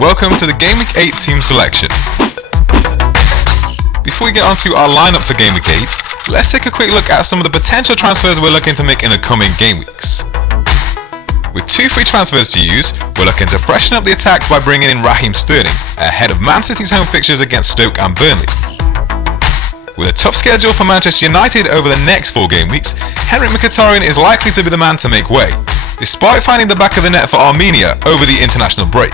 Welcome to the GameWeek 8 team selection. Before we get onto our lineup for GameWeek 8, let's take a quick look at some of the potential transfers we're looking to make in the coming game weeks. With 2 free transfers to use, we're looking to freshen up the attack by bringing in Raheem Sterling, ahead of Man City's home fixtures against Stoke and Burnley. With a tough schedule for Manchester United over the next 4 game weeks, Mkhitaryan is likely to be the man to make way, despite finding the back of the net for Armenia over the international break.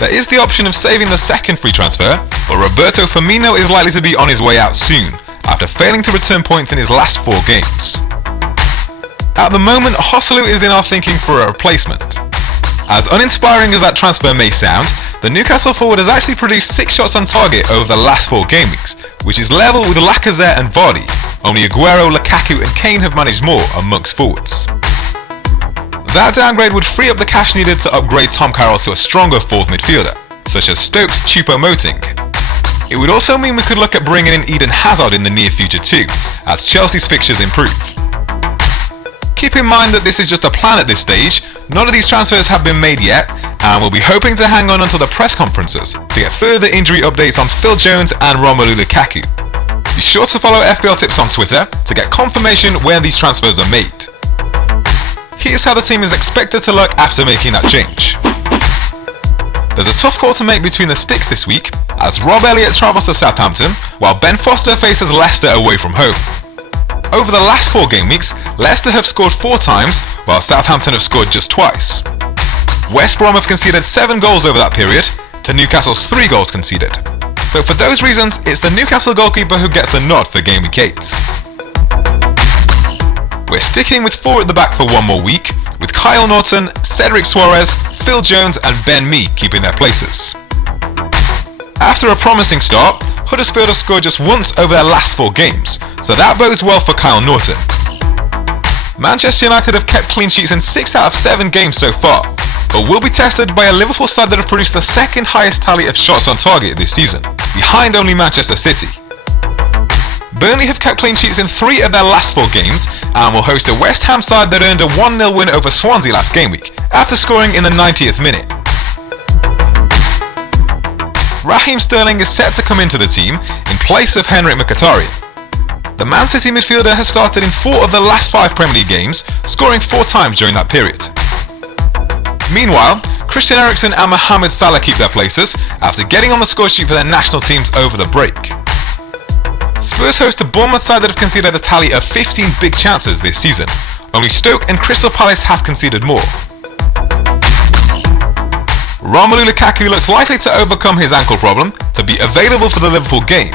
There is the option of saving the second free transfer, but Roberto Firmino is likely to be on his way out soon, after failing to return points in his last 4 games. At the moment, Joselu is in our thinking for a replacement. As uninspiring as that transfer may sound, the Newcastle forward has actually produced 6 shots on target over the last 4 game weeks, which is level with Lacazette and Vardy. Only Aguero, Lukaku and Kane have managed more amongst forwards. That downgrade would free up the cash needed to upgrade Tom Carroll to a stronger 4th midfielder, such as Stoke's Choupo-Moting. It would also mean we could look at bringing in Eden Hazard in the near future too, as Chelsea's fixtures improve. Keep in mind that this is just a plan at this stage, none of these transfers have been made yet, and we'll be hoping to hang on until the press conferences to get further injury updates on Phil Jones and Romelu Lukaku. Be sure to follow FPL Tips on Twitter to get confirmation when these transfers are made. Here's how the team is expected to look after making that change. There's a tough call to make between the sticks this week, as Rob Elliott travels to Southampton, while Ben Foster faces Leicester away from home. Over the last 4 game weeks, Leicester have scored 4 times, while Southampton have scored just twice. West Brom have conceded 7 goals over that period, to Newcastle's 3 goals conceded. So for those reasons, it's the Newcastle goalkeeper who gets the nod for Game Week 8. We're sticking with 4 at the back for one more week, with Kyle Norton, Cedric Suarez, Phil Jones and Ben Mee keeping their places. After a promising start, Huddersfield have scored just once over their last 4 games, so that bodes well for Kyle Norton. Manchester United have kept clean sheets in 6 out of 7 games so far, but will be tested by a Liverpool side that have produced the 2nd highest tally of shots on target this season, behind only Manchester City. Burnley have kept clean sheets in 3 of their last 4 games, and will host a West Ham side that earned a 1-0 win over Swansea last game week, after scoring in the 90th minute. Raheem Sterling is set to come into the team in place of Mkhitaryan. The Man City midfielder has started in 4 of the last 5 Premier League games, scoring 4 times during that period. Meanwhile, Christian Eriksen and Mohamed Salah keep their places after getting on the score sheet for their national teams over the break. Spurs host a Bournemouth side that have conceded a tally of 15 big chances this season. Only Stoke and Crystal Palace have conceded more. Romelu Lukaku looks likely to overcome his ankle problem to be available for the Liverpool game.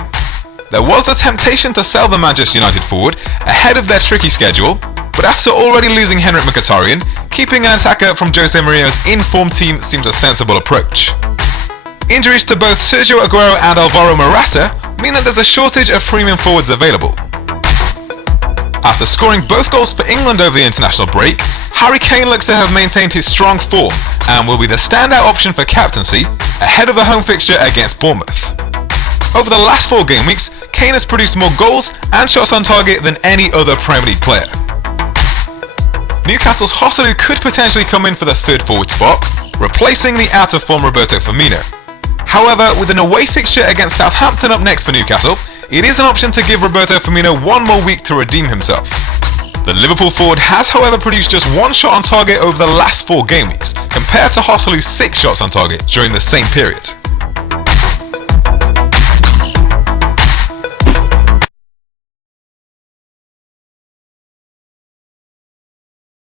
There was the temptation to sell the Manchester United forward ahead of their tricky schedule, but after already losing Mkhitaryan, keeping an attacker from Jose Mourinho's in-form team seems a sensible approach. Injuries to both Sergio Aguero and Alvaro Morata mean that there's a shortage of premium forwards available. After scoring both goals for England over the international break, Harry Kane looks to have maintained his strong form and will be the standout option for captaincy ahead of a home fixture against Bournemouth. Over the last 4 game weeks, Kane has produced more goals and shots on target than any other Premier League player. Newcastle's Joselu could potentially come in for the 3rd forward spot, replacing the out-of-form Roberto Firmino. However, with an away fixture against Southampton up next for Newcastle, it is an option to give Roberto Firmino 1 more week to redeem himself. The Liverpool forward has however produced just 1 shot on target over the last 4 game weeks, compared to Joselu's 6 shots on target during the same period.